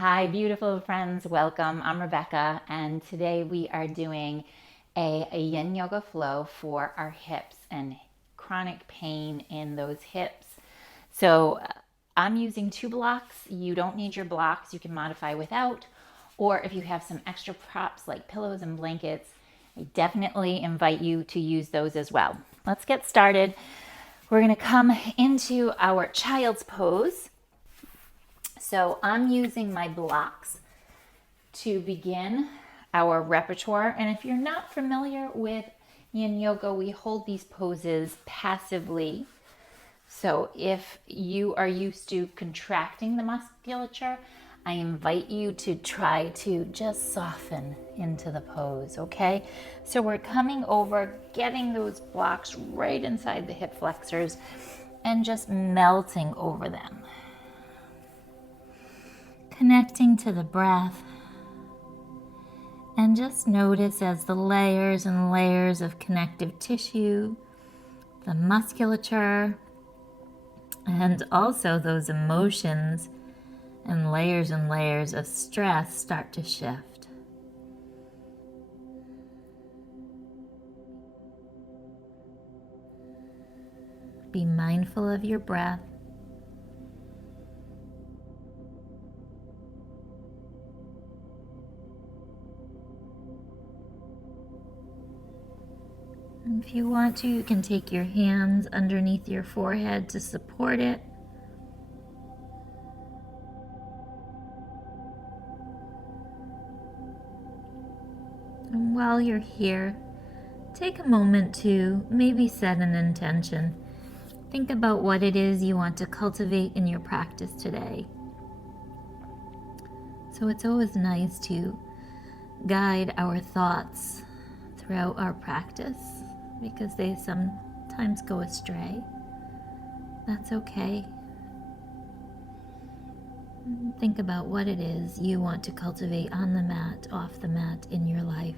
Hi, beautiful friends. Welcome. I'm Rebecca, and today we are doing a Yin Yoga flow for our hips and chronic pain in those hips. So I'm using 2 blocks. You don't need your blocks. You can modify without, or if you have some extra props like pillows and blankets, I definitely invite you to use those as well. Let's get started. We're going to come into our child's pose. So I'm using my blocks to begin our repertoire. And if you're not familiar with Yin Yoga, we hold these poses passively. So if you are used to contracting the musculature, I invite you to try to just soften into the pose, okay? So we're coming over, getting those blocks right inside the hip flexors and just melting over them. Connecting to the breath, and just notice as the layers and layers of connective tissue, the musculature, and also those emotions and layers of stress start to shift. Be mindful of your breath. If you want to, you can take your hands underneath your forehead to support it. And while you're here, take a moment to maybe set an intention. Think about what it is you want to cultivate in your practice today. So it's always nice to guide our thoughts throughout our practice because they sometimes go astray. That's okay. Think about what it is you want to cultivate on the mat, off the mat, in your life.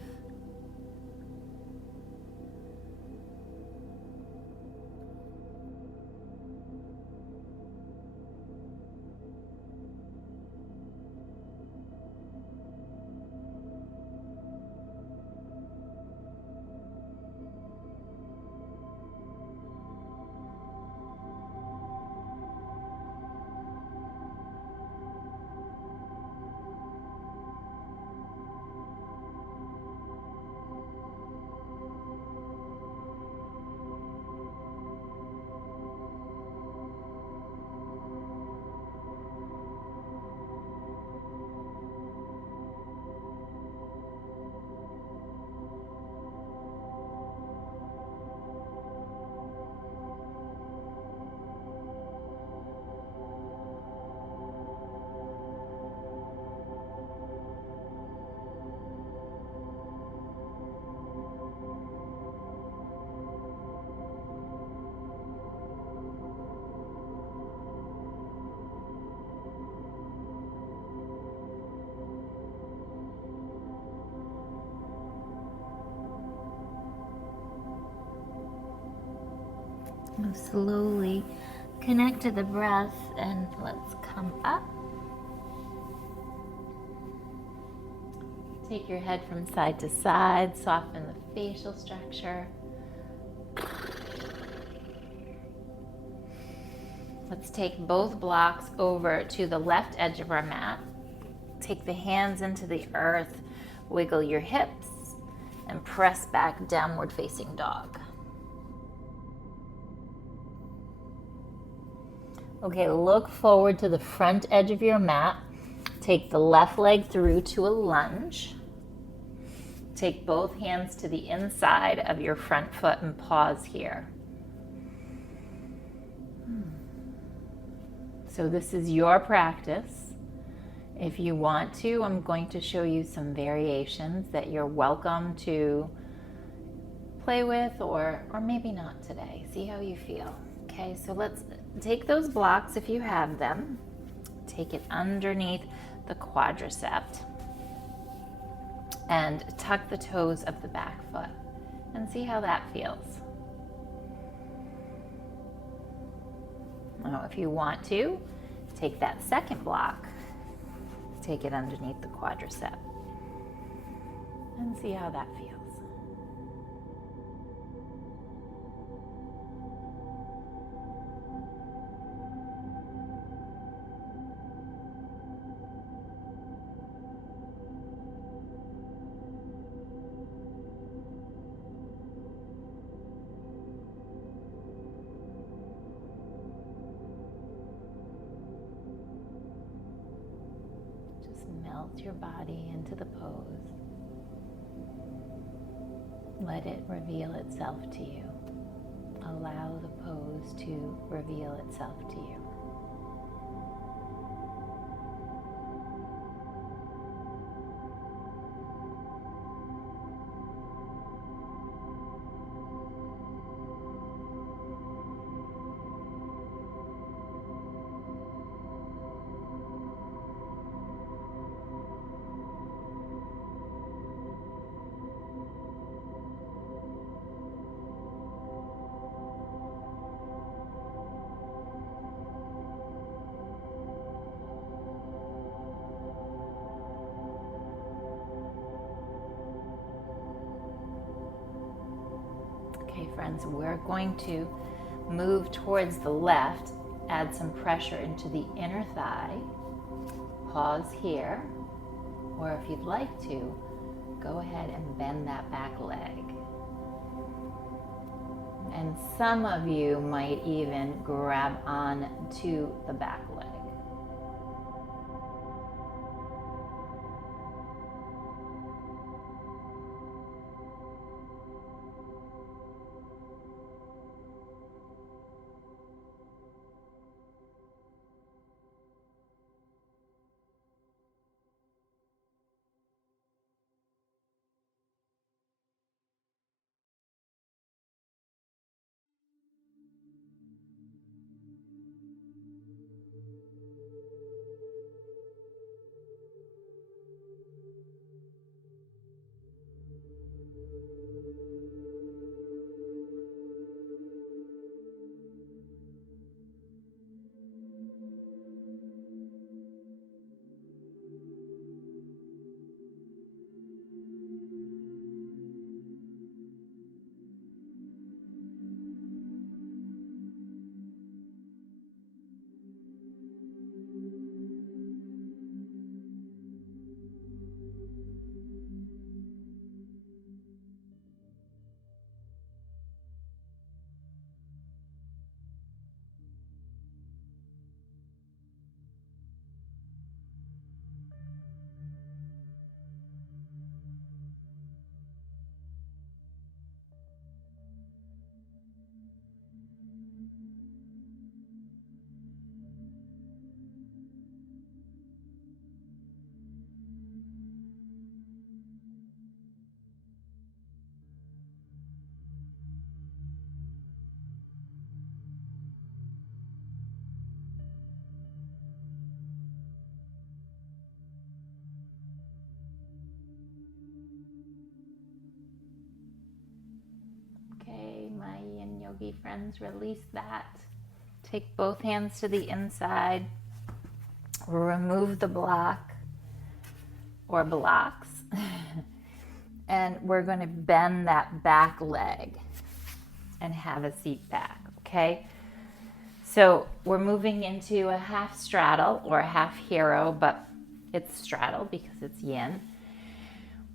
Now slowly connect to the breath and let's come up. Take your head from side to side, soften the facial structure. Let's take both blocks over to the left edge of our mat. Take the hands into the earth, wiggle your hips, and press back, downward facing dog. Okay, look forward to the front edge of your mat. Take the left leg through to a lunge. Take both hands to the inside of your front foot and pause here. So this is your practice. If you want to, I'm going to show you some variations that you're welcome to play with or maybe not today. See how you feel. Okay, so let's take those blocks if you have them. Take it underneath the quadricep and tuck the toes of the back foot and see how that feels. Now, if you want to, take that second block Take it underneath the quadricep and see how that feels. Melt your body into the pose. Let it reveal itself to you. Allow the pose to reveal itself to you. Okay, friends, we're going to move towards the left, add some pressure into the inner thigh. Pause here, or if you'd like to, go ahead and bend that back leg. And some of you might even grab on to the back leg. My Yin Yogi friends, release that. Take both hands to the inside. Remove the block or blocks. And we're going to bend that back leg and have a seat back, okay? So we're moving into a half straddle or a half hero, but it's straddle because it's yin.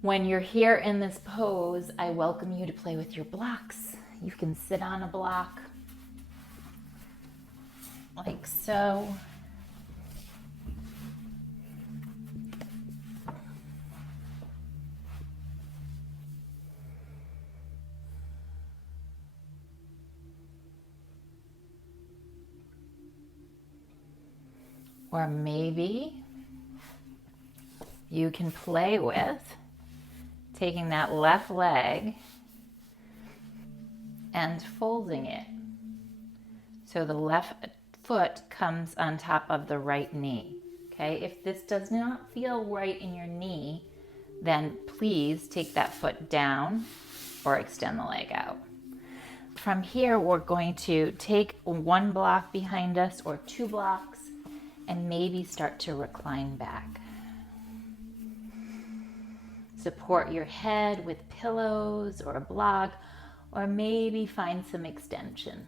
When you're here in this pose, I welcome you to play with your blocks. You can sit on a block like so. Or maybe you can play with taking that left leg and folding it. So the left foot comes on top of the right knee. Okay, if this does not feel right in your knee, then please take that foot down or extend the leg out. From here, we're going to take one block behind us or two blocks and maybe start to recline back. support your head with pillows or a block, or maybe find some extension.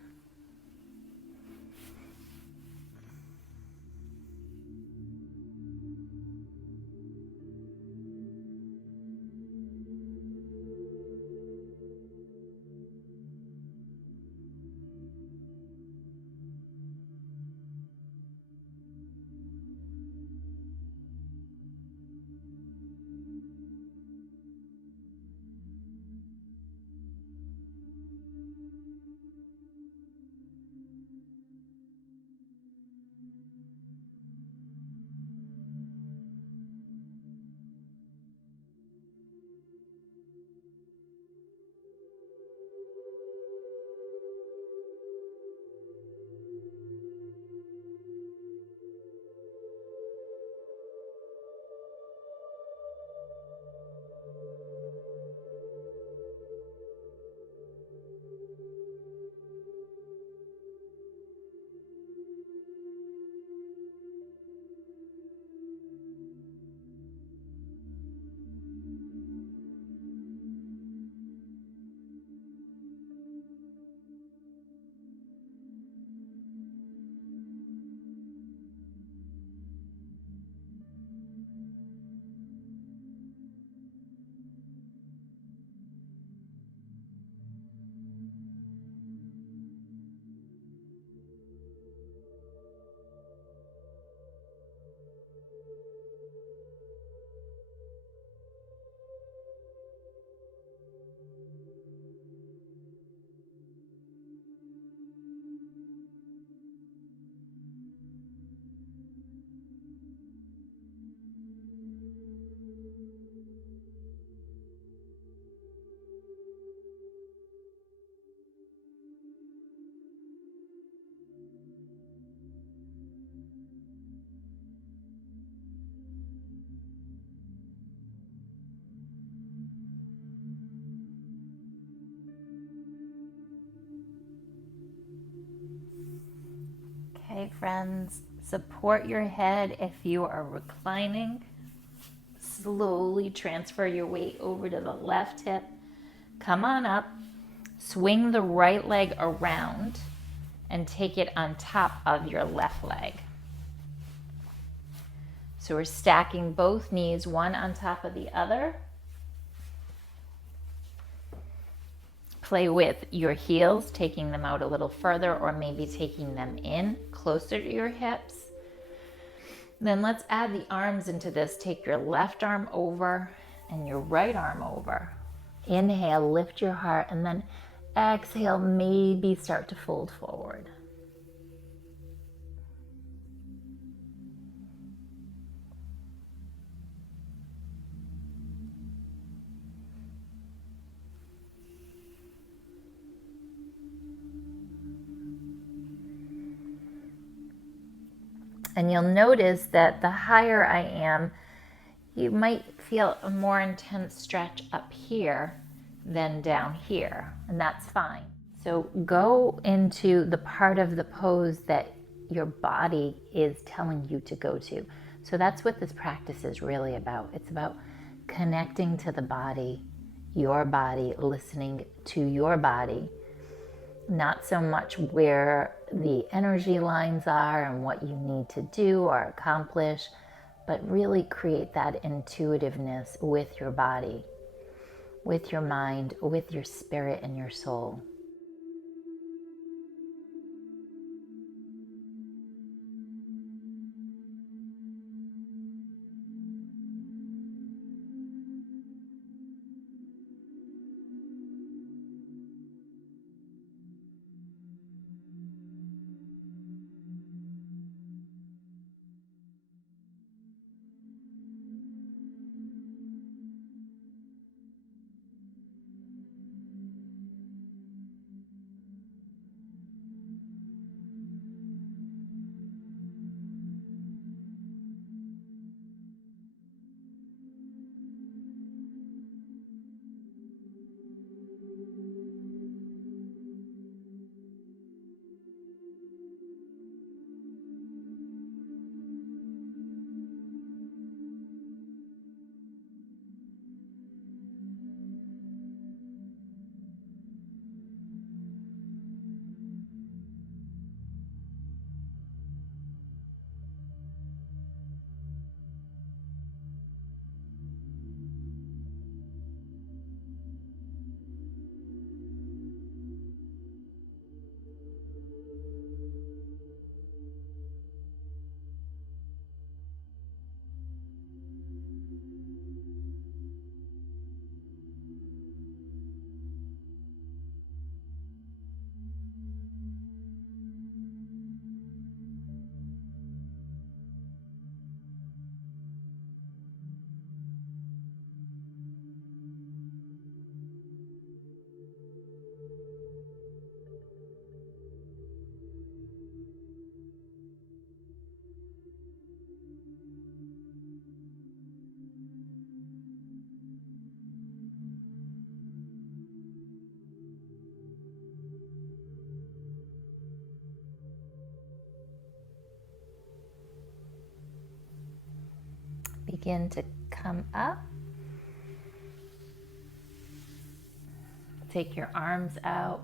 Okay, friends, support your head if you are reclining. Slowly transfer your weight over to the left hip. Come on up, swing the right leg around, and take it on top of your left leg. So we're stacking both knees, one on top of the other. Play with your heels, taking them out a little further, or maybe taking them in closer to your hips. Then let's add the arms into this. Take your left arm over and your right arm over. Inhale, lift your heart, and then exhale, maybe start to fold forward. And you'll notice that the higher I am, you might feel a more intense stretch up here than down here, and that's fine. So go into the part of the pose that your body is telling you to go to. So that's what this practice is really about. It's about connecting to the body, your body, listening to your body, not so much where the energy lines are and what you need to do or accomplish, but really create that intuitiveness with your body, with your mind, with your spirit and your soul. begin to come up. Take your arms out,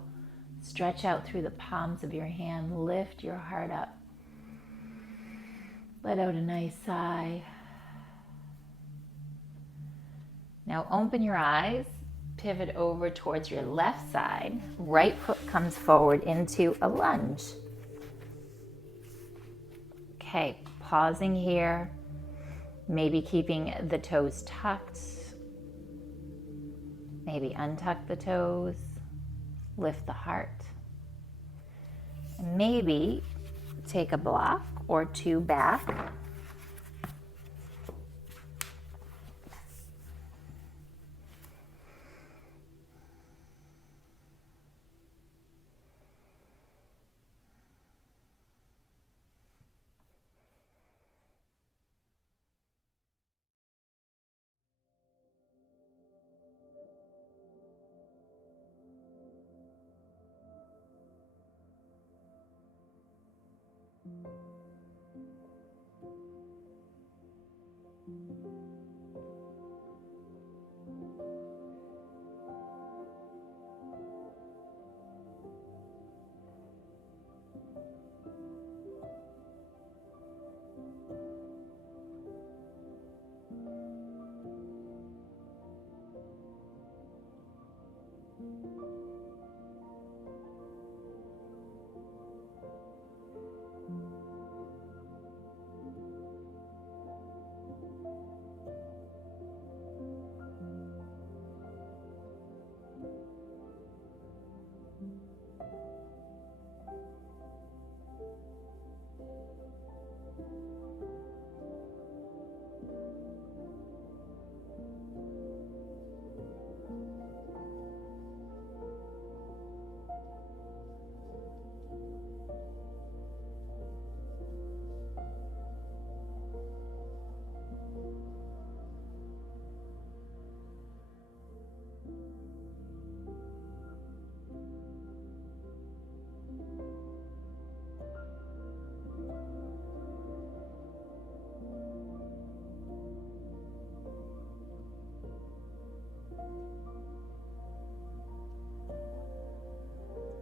stretch out through the palms of your hand, lift your heart up. Let out a nice sigh. Now open your eyes, pivot over towards your left side. Right foot comes forward into a lunge. Okay, pausing here, maybe keeping the toes tucked. Maybe untuck the toes, lift the heart. And maybe take a block or two back.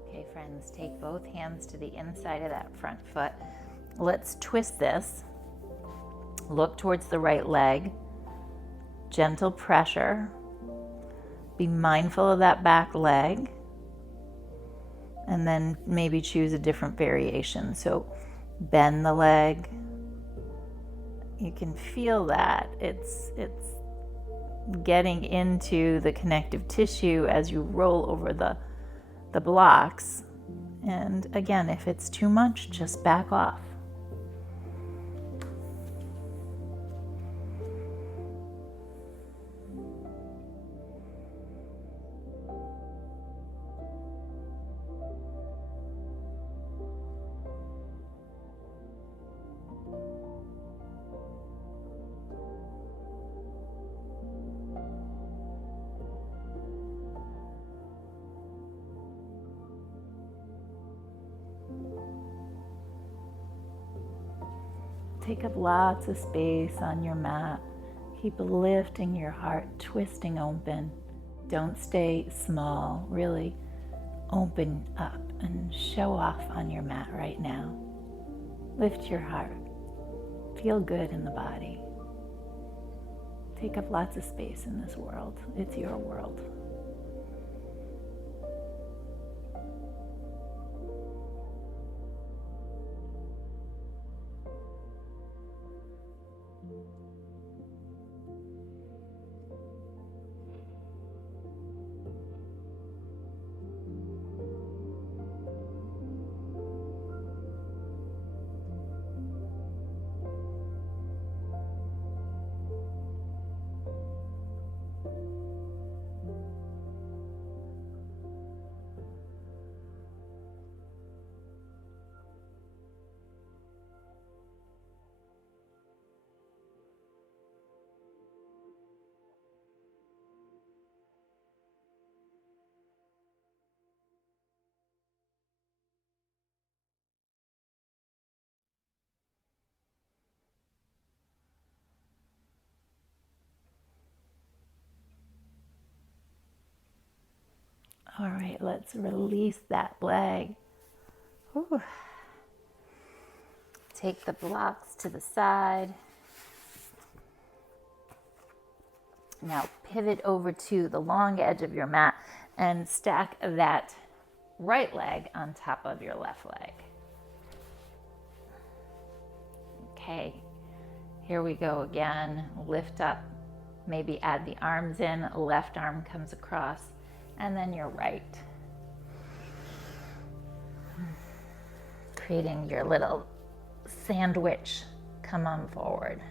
Okay, friends, take both hands to the inside of that front foot. Let's twist this. Look towards the right leg. Gentle pressure. Be mindful of that back leg. And then maybe choose a different variation. So bend the leg. You can feel that. It's getting into the connective tissue as you roll over the blocks. And again, if it's too much, just back off. Take up lots of space on your mat. Keep lifting your heart, twisting open. Don't stay small. Really open up and show off on your mat right now. Lift your heart. Feel good in the body. Take up lots of space in this world. It's your world. All right, let's release that leg. Whew. Take the blocks to the side. Now pivot over to the long edge of your mat and stack that right leg on top of your left leg. Okay, here we go again. Lift up, maybe add the arms in, left arm comes across, and then your right. Creating your little sandwich. Come on forward.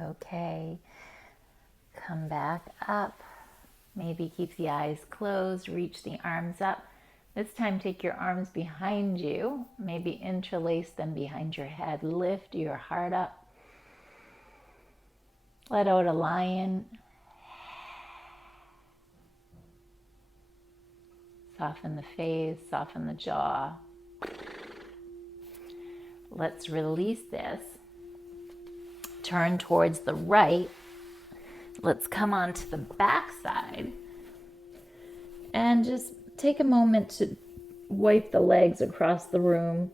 Okay, come back up. Maybe keep the eyes closed, reach the arms up. This time take your arms behind you, maybe interlace them behind your head. Lift your heart up. Let out a lion. Soften the face, soften the jaw. Let's release this. Turn towards the right. Let's come onto the back side and just take a moment to wipe the legs across the room.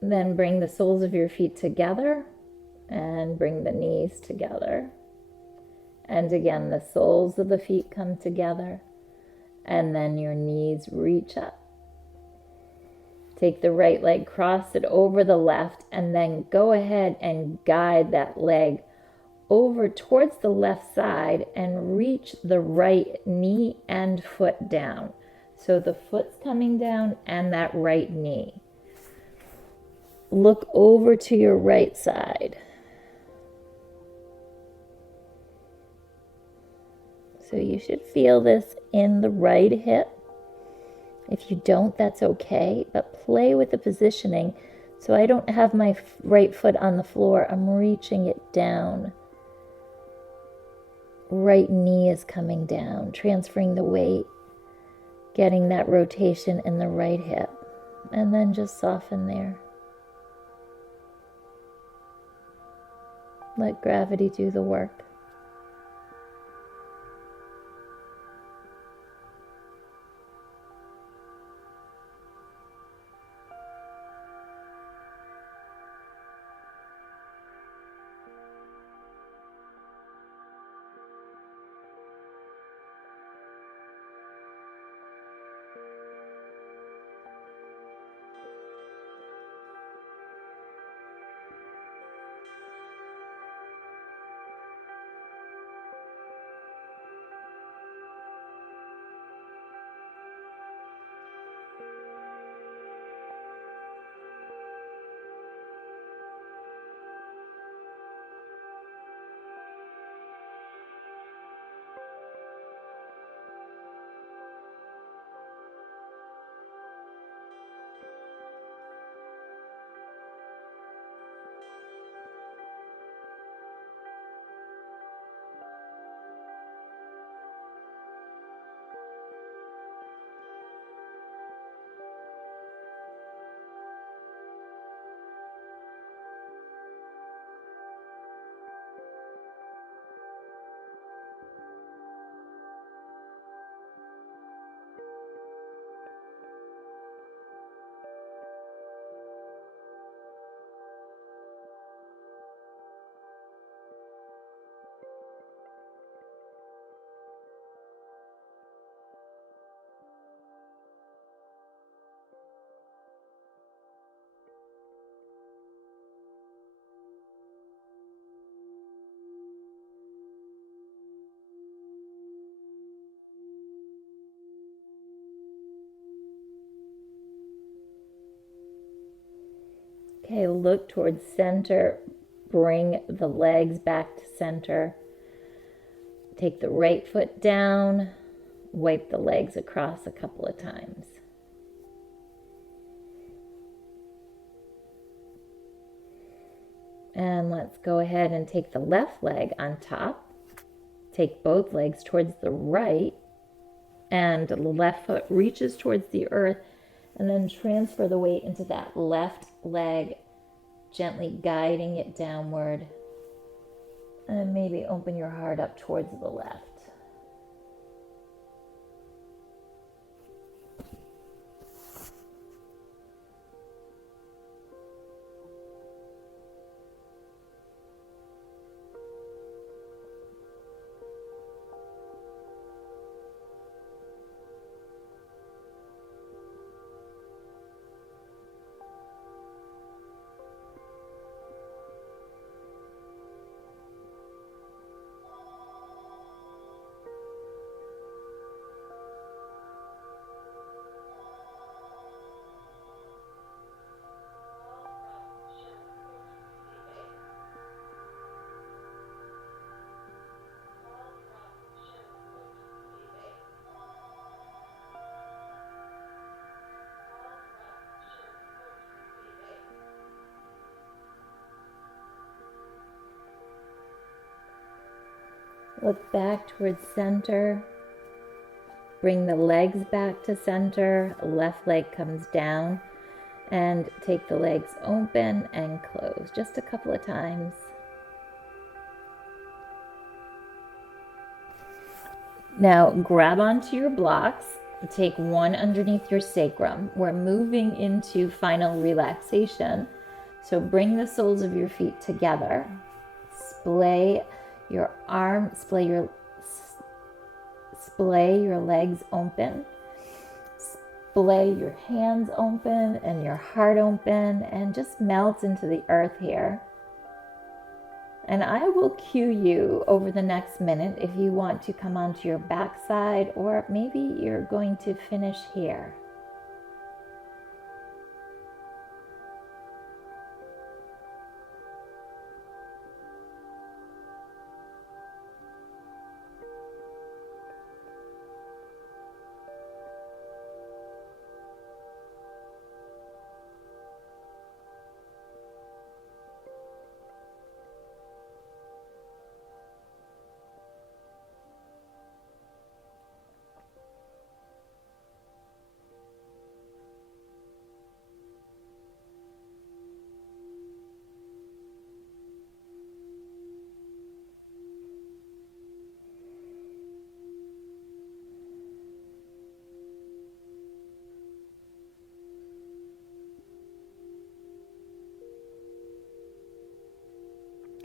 Then bring the soles of your feet together and bring the knees together. And again, the soles of the feet come together and then your knees reach up. Take the right leg, cross it over the left, and then go ahead and guide that leg over towards the left side and reach the right knee and foot down. So the foot's coming down and that right knee. Look over to your right side. So So you should feel this in the right hip. If you don't, that's okay, but play with the positioning. So I don't have my right foot on the floor, I'm reaching it down. Right knee is coming down, transferring the weight, getting that rotation in the right hip, and then just soften there. Let gravity do the work. Okay, look towards center. Bring the legs back to center. Take the right foot down. Wipe the legs across a couple of times. And let's go ahead and take the left leg on top. Take both legs towards the right. And the left foot reaches towards the earth. And then transfer the weight into that left leg, gently guiding it downward. And maybe open your heart up towards the left. Look back towards center. Bring the legs back to center. Left leg comes down. And take the legs open and close just a couple of times. Now grab onto your blocks. Take one underneath your sacrum. We're moving into final relaxation. So bring the soles of your feet together. Splay your arm, splay your legs open. Splay your hands open and your heart open, and just melt into the earth here. And I will cue you over the next minute if you want to come onto your backside, or maybe you're going to finish here.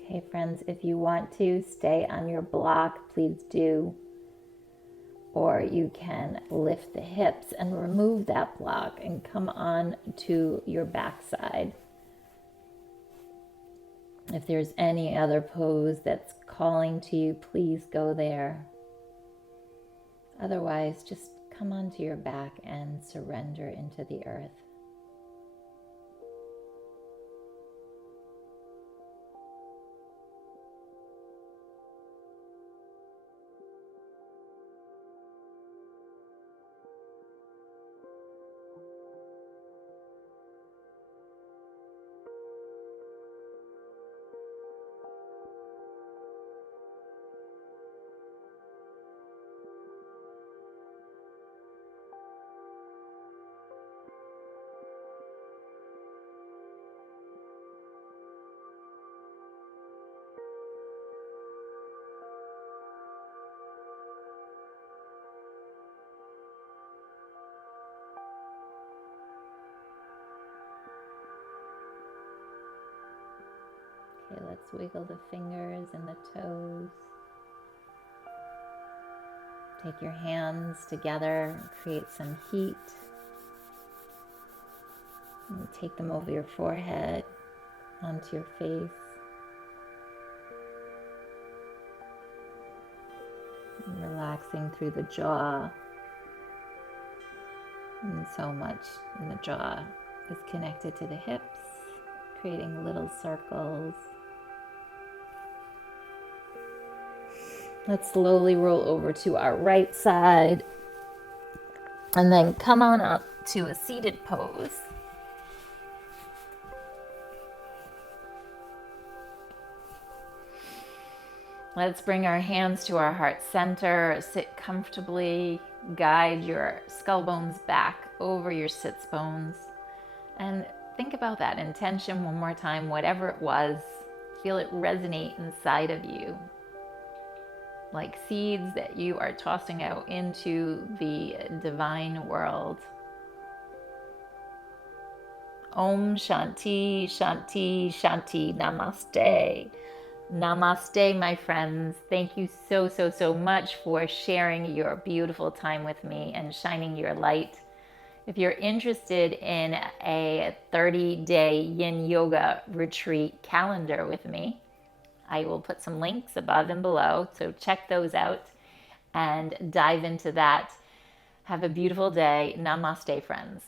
Okay, friends, if you want to stay on your block, please do. Or you can lift the hips and remove that block and come on to your backside. If there's any other pose that's calling to you, please go there. Otherwise, just come onto your back and surrender into the earth. Okay, let's wiggle the fingers and the toes. Take your hands together and create some heat. And take them over your forehead, onto your face. And relaxing through the jaw. And so much in the jaw is connected to the hips, creating little circles. Let's slowly roll over to our right side and then come on up to a seated pose. Let's bring our hands to our heart center, sit comfortably, guide your skull bones back over your sits bones, and think about that intention one more time, whatever it was. Feel it resonate inside of you, like seeds that you are tossing out into the divine world. Om Shanti, Shanti, Shanti, Namaste. Namaste, my friends. Thank you so much for sharing your beautiful time with me and shining your light. If you're interested in a 30-day Yin Yoga retreat calendar with me, I will put some links above and below, so check those out and dive into that. Have a beautiful day. Namaste, friends.